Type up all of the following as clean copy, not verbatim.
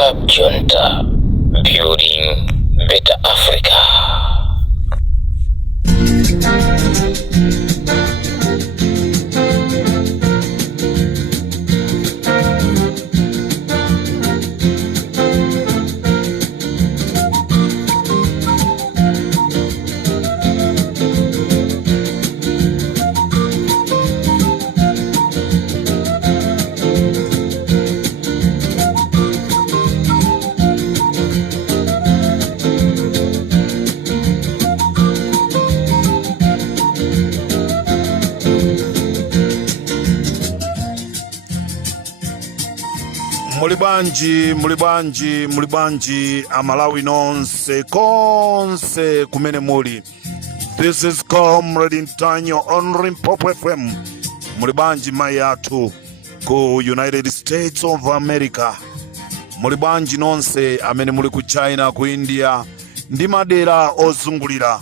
Club Junta, building better Africa. Mulibanji amalawi nonse konse kumene muli. This is Comrade Mtanyiwa on Limpopo FM. Mulibanji mayatu ku United States of America. Mulibanji nonse amene muli ku China, ku India ndi madera ozungulira.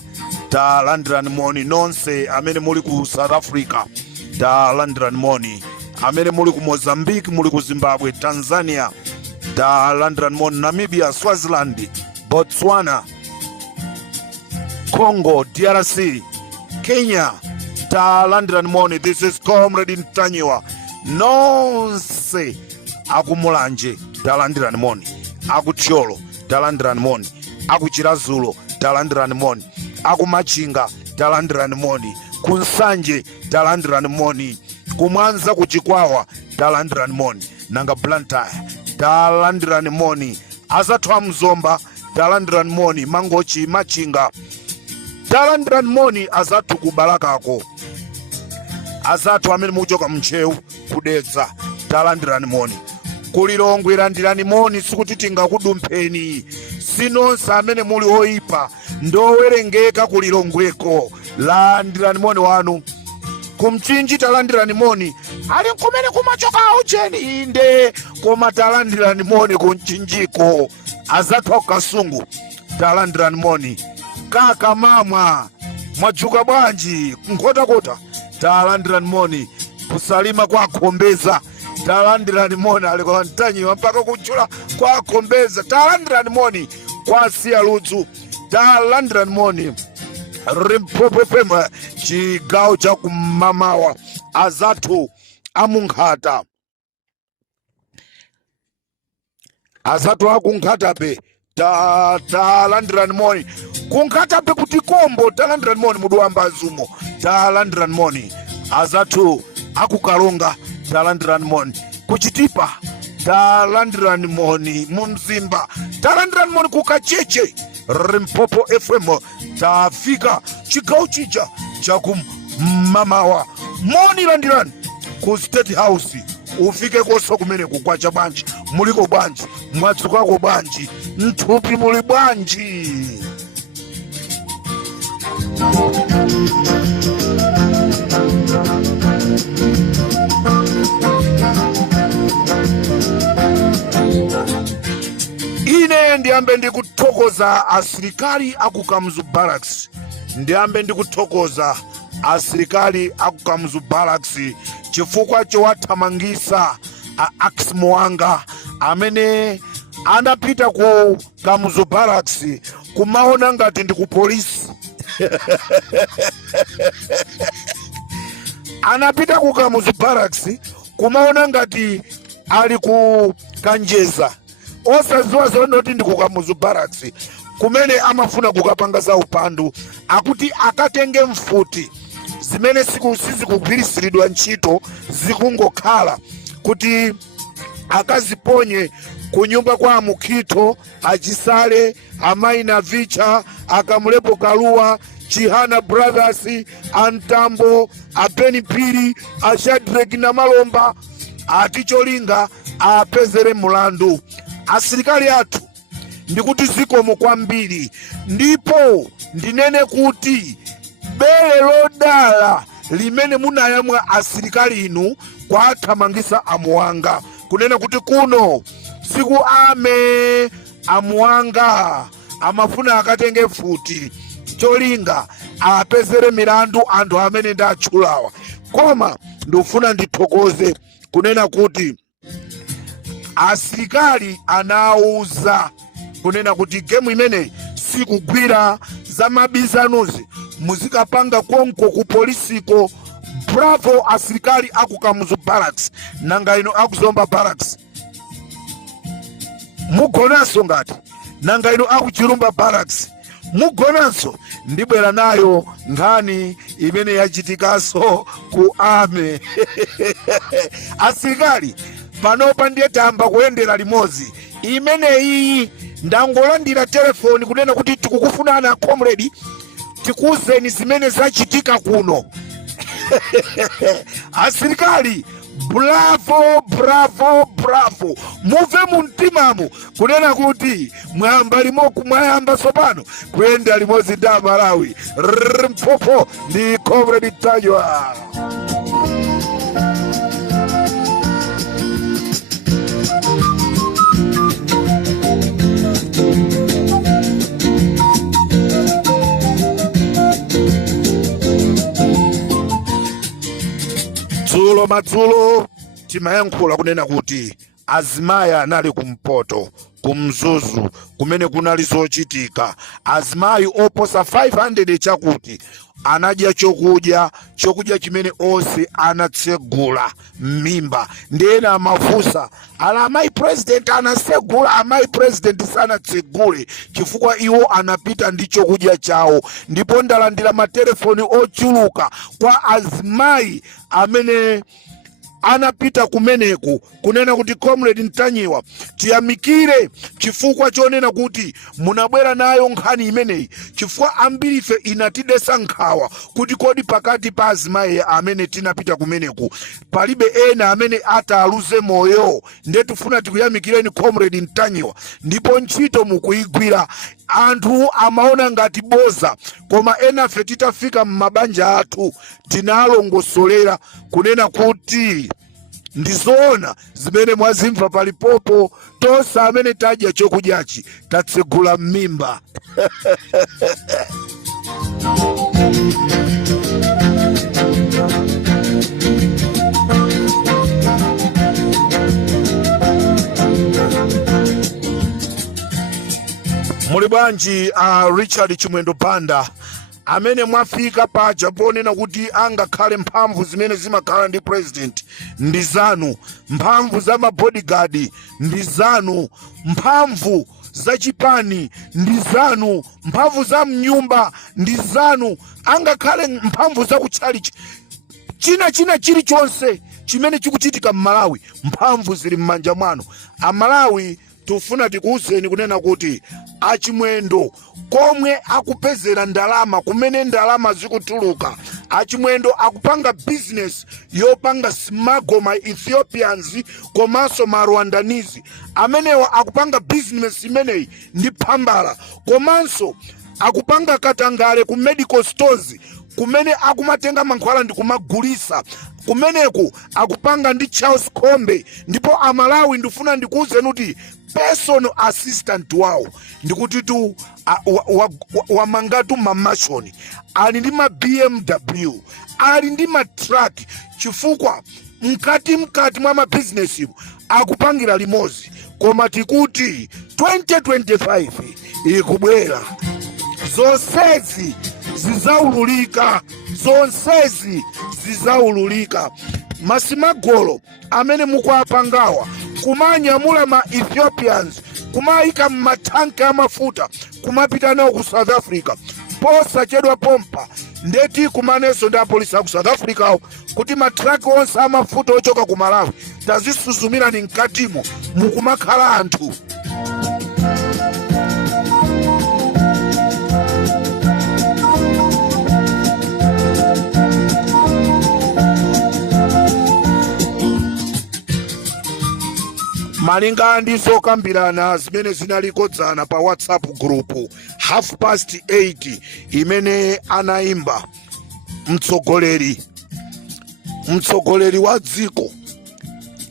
Ta landirani moni nonse amene muli ku South Africa. Ta landirani moni amene muli ku Mozambique, muli ku Zimbabwe, Tanzania, da landirani moni Namibia, Swaziland, Botswana, Congo, DRC, Kenya, da landirani moni. This is Comrade Mtanyiwa. Nonse akumulanje da landirani moni, akuthyolo da landirani moni, akuchirazulo da landirani moni, akumachinga da landirani moni, kunsanje da landirani moni, kumwanza kuchikwawa talandirani moni, nanga Blantyre talandirani moni, azathu mzomba talandirani moni, mangochi machinga talandirani moni, azathu kubalakako, azathu amene muchoka mchewu kudetsa talandirani moni, kulilongwe landirani moni, sikuti tingakudumpheni, sinonse amene muli oyipa ndowerengeka kulilongweko, landirani moni wanu. Kumchinji talandirani moni, ali kumene kumachoka ucheni inde, koma talandirani moni kumchinjiko, azathu kasungu talandirani moni, kaka mama mwajuka bwanji nkhotakota talandirani moni, kusalima kwa khombeza talandirani moni, alikola Mtanyiwa mpaka kuchula kwa khombeza talandirani moni, kwa siya ludzu talandirani moni. Limpopo FM, Chigawo cha Mawa, azathu amunkhata, azathu akunkhata pe talandirani moni, kunkhata pe kuti kombo talandirani moni, muduwamba azumo talandirani moni, azathu akukalonga talandirani moni, kuchitipa talandirani moni, mumzimba talandirani moni, kukacheche Limpopo FM tafika chigawo chija cha Mawa, moni landirani ku State House, ufike koso kumene kukwacha banji, muliko banji, mwatsukako banji, nthupi muli banji. Ine ndiyambe ndikuthokoza asilikali akukamzu barracks, ndiyambe ndikuthokoza asilikali akukamzu barracks chifukwa chowathamangisa Aximo wanga amene anapita ku Kamzu barracks kumaona ngati ndi ku polisi. Anapita ku Kamzu barracks kumaona ngati ali ku Kanjeza, osaziwa zonoti ndi ku Kamzu barracks kumene amafuna kukapanga za upandu, akuti akatenge mfuti zimene sizikugwirisiridwa ntchito, zikungokhala kuti akaziponye ku nyumba kwa Amukhito, Achisale, Amaina Vicha, Akamulepo Kaluwa, Chihana Brothers, Antambo, Apenipiri, Ashadrek na Malomba, aticholinga apezere mulandu. Asilikali athu ndikuti zikomo kwambiri, ndipo ndinene kuti bele lodala limene munayamwa asilikali inu kwa athamangisa amuwanga, kunena kuti kuno siku ame amuwanga amafuna akatenge futi cholinga apezere milandu anthu amene ndatchulawa. Koma ndifuna ndithokoze kunena kuti asilikali anauza kunena kuti gemu imeneyi sikugwira za mabizanuzi muzikapanga konko ku polisiko. Bravo asilikali akukamuzu barracks nanga ino akuzomba barracks mugonanso ngati nanga ino akuchirumba barracks mugonanso. Ndibwera nayo nkhani imene yachitikaso ku ame asilikali panopa ndiye tamba kuyendera limodzi. Imeneyi ndangolandira telefoni kunena kuti tikukufunana Comrade, tikuuzeni zimene zachitika kuno. Asilikali bravo bravo bravo, muve muntimamu kunena kuti mwayamba limoku mwayamba sopano kuyenda limodzi nda Malawi. Limpopo ndi Comrade Mtanyiwa. Dzulo madzulo timayankhula kunena kuti azimaya anali kumpoto kumzuzu kumene kunali zochitika. Azimayi oposa 500 chakuti anadya chokudya chimene onse anatsegula m'mimba. Ndiyena amafunsa ala amayi president anasegula, amayi president sanatsegule chifukwa iwo anapita ndi chokudya chawo. Ndipo ndalandira matelefoni ochuluka kwa azimayi amene anapita kumeneku kunena kuti Comrade Mtanyiwa tiyamikire chifukwa chonena kuti munabwera nayo nkhani imeneyi, chifukwa ambirife inatidesa nkhawa kuti kodi pakati pa azimayi amene tinapita kumeneku palibe ena amene ataluze moyo. Ndiye tifuna tikuyamikireni Comrade Mtanyiwa, ndipo ntchito mukuigwira. Anthu amaona ngati boza, koma enafe titafika m'mabanja athu tinalongosolera kunena kuti ndizoona zimene mwazimva pa Limpopo. Tonse amene tadya chokudyachi tatsegula m'mimba. Muli bwanji Richard Chimwendo Banda amene mwafika paja ponena kuti angakhale mphamvu zimene zimakhala ndi president ndi zanu, mphamvu za mabodyguard ndi zanu, mphamvu za chipani ndi zanu, mphamvu za mnyumba ndi zanu, angakhale mphamvu za kutchalichi china chilichonse chimene chikuchitika m'Malawi mphamvu zili m'manja mwanu. Amalawi tufuna tikuuzeni kunena kuti achimwendo komwe akupezera ndalama kumene ndalama zikutuluka, achimwendo akupanga business yopanga smuggle ma Ethiopians komanso ma Rwandanese, amenewa akupanga business imeneyi ndi phambala, komanso akupanga katangale ku medical stores kumene akumatenga mankhwala ndi kumagulisa kumeneku, akupanga ndi Charles Kombe. Ndipo Amalawi ndifuna ndikuuzeni kuti personal assistant wawo ndikuti tu wamangatu mamashoni ali ndi ma BMW, ali ndi ma truck, chifukwa mkati mwa ma business akupangira limodzi. Koma tikuti 2025 ikubwera, zonsezi zizaululika, zonsezi zizaululika. Masimagolo amene mukwapangawa kumanyamula ma Ethiopians kumayika m'matanki amafuta kumapita nawo ku South Africa, posachedwa pompa ndeti kumaneso ndi apolisi aku South Africa kuti matraki onse amafuta ochoka ku Malawi tazisusumira ni mkatimo mukumakhala anthu. Malinga ndi zokambirana zimene zinalikodzana pa WhatsApp group 8:30 imene anaimba mtsogoleri wa dziko,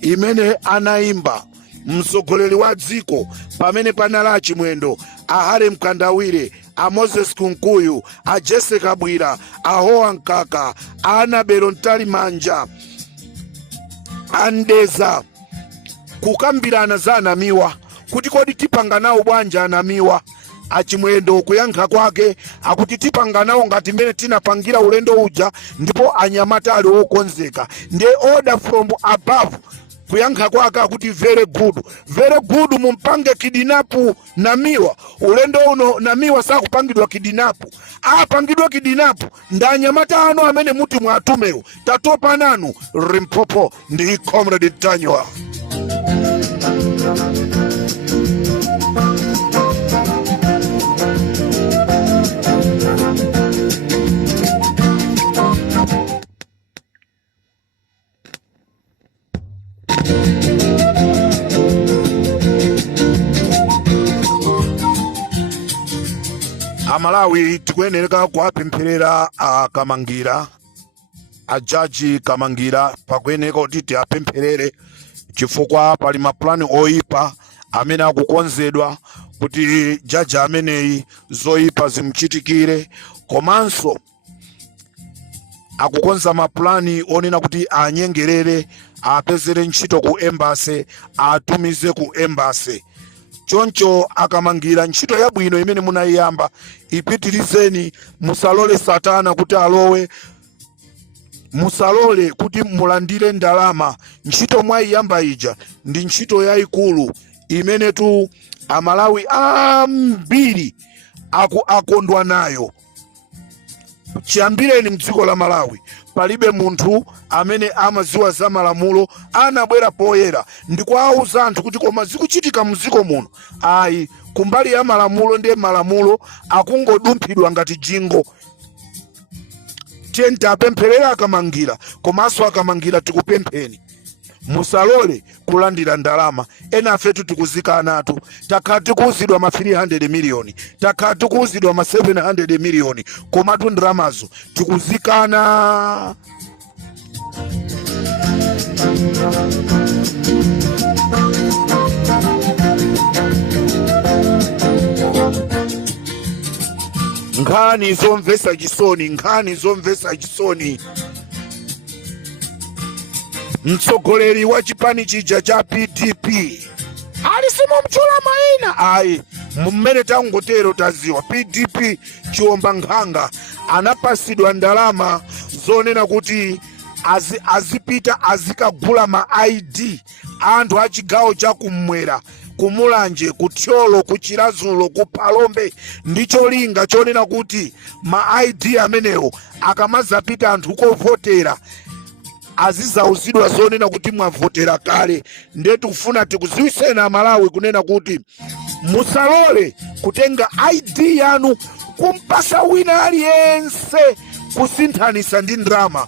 imene anaimba mtsogoleri wa dziko pamene panali achimwendo ahale Mkandawire, a Moses Kunkuyu, a Jessica Bwira, a Hoa Nkaka, a Anabelo Ntalimanja, Andeza kukambirana za anamiwa kuti kodi tipanga nawo bwanja anamiwa. Achimwendo kuyankha kwake akuti tipanga nawo ngati mmene tinapangira ulendo uja, ndipo anyamata ali okonzeka. Ndiye order from above. Kuyankha kwake akuti very good, mumpange kidinapu namiwa. Ulendo uno namiwa sakupangidwa kidinapu, apangidwa kidinapu ndanyamata ano amene muti mwatumewo. Tatopa nanu Limpopo ndi Comrade Mtanyiwa. Amalawi tikuyenera kuapempherera akamangira ajaji kamangira, pakuyenera kuti tiapempherere chifukwa pali maplani oyipa amene akukonzedwa kuti jaji ameneyi zoyipa zimuchitikire. Komanso akukonza maplani onena kuti anyengerere, apezere ntchito ku embassy, atumize ku embassy. Choncho akamangira ntchito yabwino imene munayiyamba ipitirizeni, musalole satana kuti alowe, musalole kuti mulandire ndalama. Ntchito mwayiyamba ija ndi ntchito yayikulu imene tu Amalawi ambiri akondwa nayo. Chiyambireni mdziko la Malawi palibe munthu amene amaziwa za malamulo anabwera poyera ndikuwauza anthu kuti koma zikuchitika mdziko muno. Ayi, kumbali ya malamulo ndiye malamulo akungodumphidwa ngati jingo. Tiye tapempherera akamangira, komanso akamangira tikupempheni musalole kulandira ndalama. Ena afetu tikuzikana atu, takhala tikuuzidwa ma 300 million, takhala tikuuzidwa ma 700 million, komatu ndalamazo tikuzikana. Nkhani zomvesa chisoni, mtsogoleri wa chipani chija cha PDP alisimo mchula maina. Ayi, mmene tangotero taziwa PDP chiomba Nkhanga anapasidwa ndalama zonena kuti azipita azikagula ma ID anthu a chigawo cha kumwera, kumulanje, kutyolo, kuchirazulo, kupalombe. Ndicho linga chonena kuti ma ID amenewo akamazapita anthu kovotera azizauzidwa zonena kuti mwavotera kale. Ndetu kufuna tikuziwisena Amalawi kunena kuti musalole kutenga ID yanu kumpasa wina aliyense kusinthanisa ndi ndrama.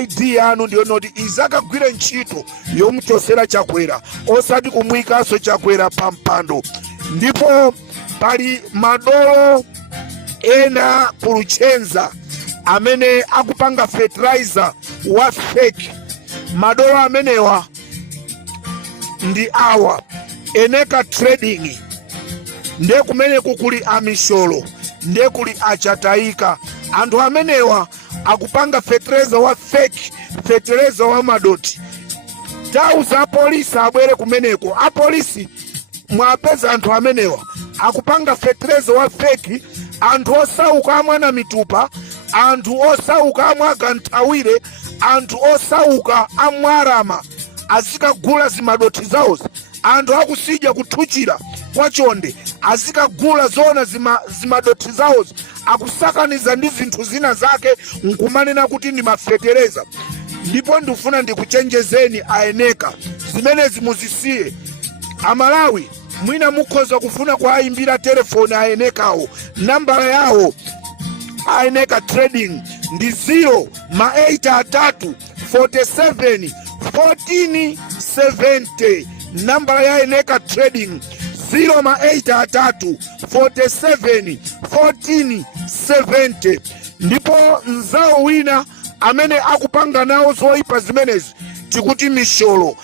ID yanu ndiyo noti izakagwire ntchito yomuchosera chakwera, osati kumwikaso chakwera pampando. Ndipo pali madolo ena kuluchenza amene akupanga fertilizer wa fake. Madolo amenewa ndi awa Eneka Trading, ndiye kumene kukuli amisholo, ndiye kuli achataika. Anthu amenewa akupanga fertilizer wa fake, fertilizer wa madoti. Tauza apolisi abwere kumeneko. Apolisi mwapeza anthu amenewa akupanga fertilizer wa fake. Anthu osauka amwana mitupa, anthu osauka amwaga ntawire, anthu osauka amwarama azikagula zimadoti zawozi. Anthu akusija kuthuchira kwachonde azikagula zona zimadoti zawozi, akusakaniza ndi zinthu zina zake nkumanena kuti ndi mafetereza. Ndipo ndifuna ndikuchenjezeni aeneka zimenezi muzisiye. Amalawi mwina mukhoza kufuna kuayimbira telefoni aenekawo. Nambala yawo Eneka Trading ndi 083 47 14 70. Nambala ya Eneka Trading 083 47 14 70. Ndipo nzao wina amene akupanga nawo zoyipa zimenezi tikuti misholo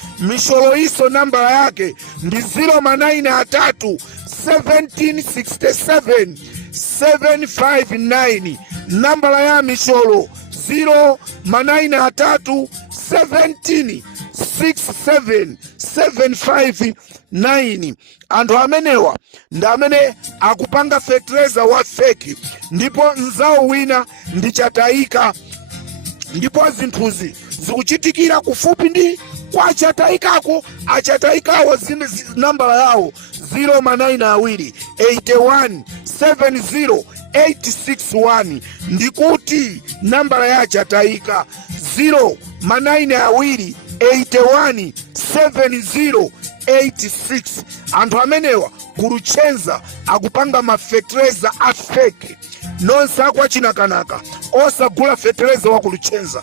iso nambala yake ndi 093 1767 759. Nambala ya misholo 093 17 67759. Anthu amenewa ndi amene akupanga fertilizer wa feki, ndipo nzawo wina ndi Chataika, ndipo zinthuzi zikuchitikira kufupi ndi kwa Chataikako. Achataikawo nambala yawo 09281708661 ndikuti nambala ya Chataika 092817086. anthu amenewa kuluchenza akupanga mafetereza a fake. Nonse akwa chinakanaka osagula fetereza wa kuluchenza.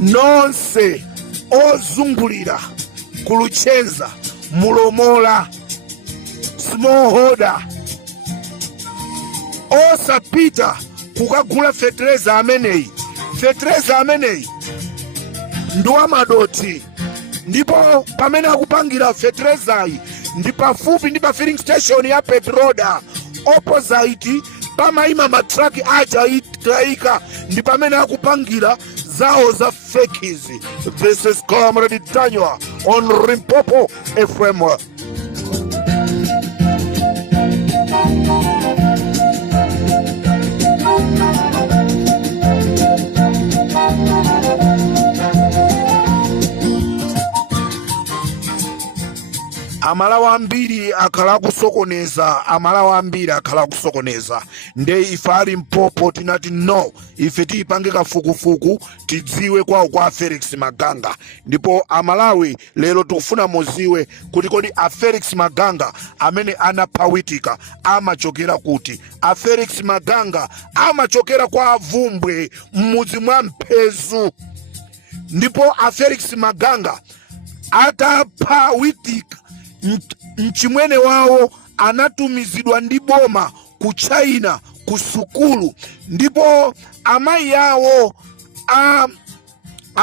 Nonse ozungulira kuluchenza mulomola smallholder osapita kukagula fetereza ameneyi. Fetereza ameneyi ndiwa madoti, ndipo pamene akupangira feterezayi ndi pafupi ndi pa filling station ya petroda opposite pamaima matraki aja itaika, ndi pamene akupangira zawo za fakizi. This is Comrade Mtanyiwa on Limpopo FM. Amalawa ambiri akhala kusokoneza, nde ife ali Limpopo tinati no, ife tipange kafukufuku tidziwe kwawo kwa Felix Maganga. Ndipo amalawi lero tikufuna muziwe kuti kodi a Felix Maganga amene anapawitika amachokera kuti. A Felix Maganga amachokera kwa avumbwe m'mudzi mwa Mphezu. Ndipo a Felix Maganga atapawitika mchimwene wawo anatumizidwa ndi boma ku China ku sukulu, ndipo amayi yawo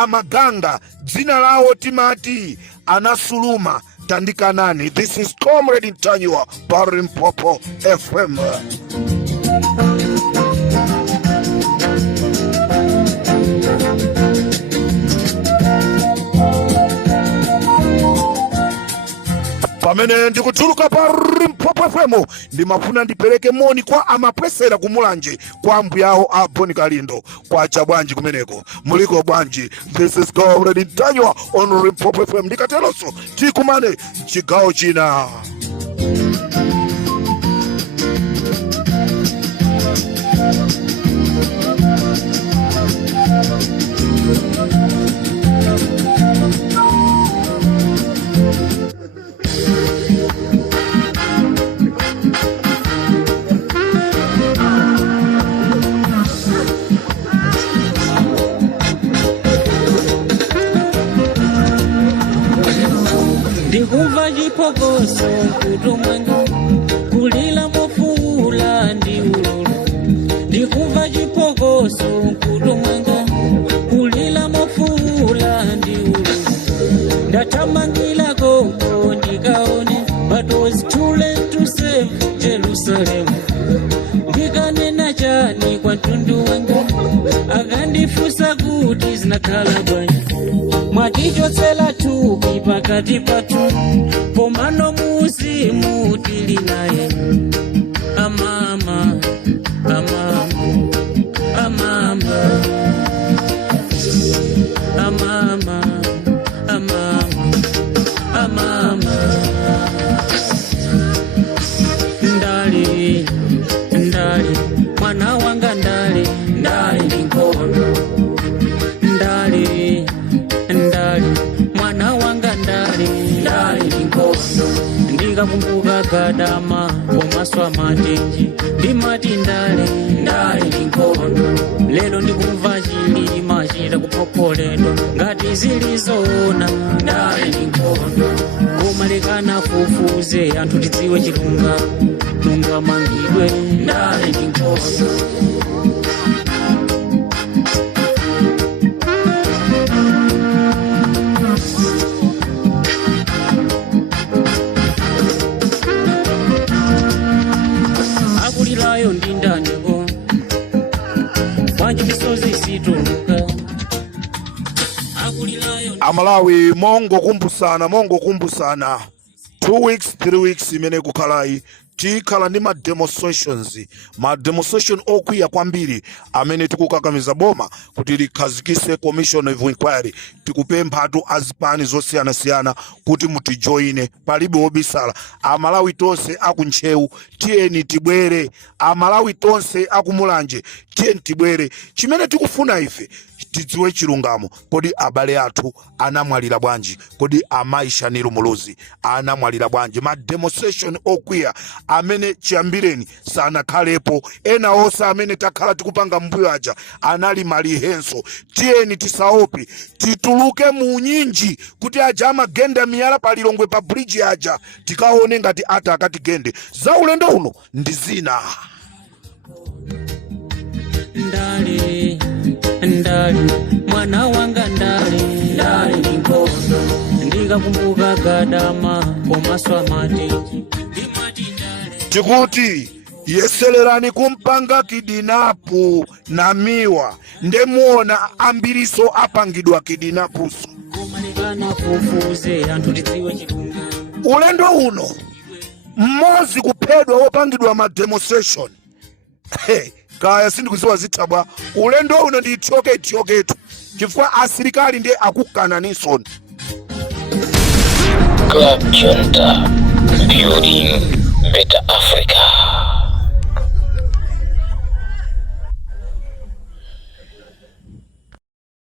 Maganga dzina lawo timati anasuluma tandikanani. This is Comrade Mtanyiwa pa Limpopo FM. Pamene ndikutuluka pa Limpopo FM ndimafuna ndipereke moni kwa amapwesera kumulanje kwa ambuyawo a Boni Kalindo. Kwa chabwanji kumeneko muliko bwanji. This is Comrade Mtanyiwa on Limpopo FM. Ndikateloso tikumane chigawo china. Ndikuva chipokoso kutomwenga kulila mofula ndi ululu. Ndikuva chipokoso kutomwenga kulila mofula ndi ululu. Ndatamangila koko ndikaone, but was too late to save Jerusalem. Ndikanena chani kwa tundu wanga akandifusa kuti zinakhala bwanji. Mwatichotsela tupi pakati patu pomano muzimu tili naye. Amama, amama, amama, amama, amama, amama. Ndali, ndali, mwana wanga ndali, ndali nkono. Ndali, ndali, mwana wanga ndali, ndali nkono. Ndikakumbuka kadama komaswa matenji ndimati ndali, ndali nkono. Lelo ndikumva chilima chita kuphopoledwa ngati zilizoona, ndali nkono. Kumalekana fufuze anthu tidziwe chilunga mangidwe, ndali nkono. Amalawi mongo kumbusana 2 weeks 3 weeks imene kukhalayi tikhala ndi ma demonstration okwiya kwambiri amene tikukakamiza boma kuti likhazikise commission of inquiry. Tikupemphatu azipani zosiyana kuti mutijoine, palibe wobisala. Amalawi tonse akuntchewu tiyeni tibwere, Amalawi tonse akumulanje tiyeni tibwere. Chimene tikufuna ife tidziwe chilungamo. Kodi abale athu anamwalira bwanji? Kodi amaisha nilu muluzi anamwalira bwanji? Ma demonstration okwiya amene chiyambireni sanakhalepo, ena onse amene takhala tikupanga mbuyo aja anali malihenso. Tiyeni tisaope, tituluke mu nyinji kuti aja amagenda miyala palilongwe pa bridge aja tikaone ngati ata akatigende. Za ulendo uno ndi zina. Ndali mwana wanga ndali Nkhanga ndikakumbuka gadama komaswa matinji tikuti yeselerani kumpanga kidinapu na miwa ndemuona ambiriso apangidwa kidinapuso. Ulendo uno mmozi kuphedwa wopangidwa ma demonstration. Kaya sindikuziwa zitabwa. Ulendo uno ndi ityoketu chifukwa asilikali ndiye akukana nisoni. Club Junta, building better Africa.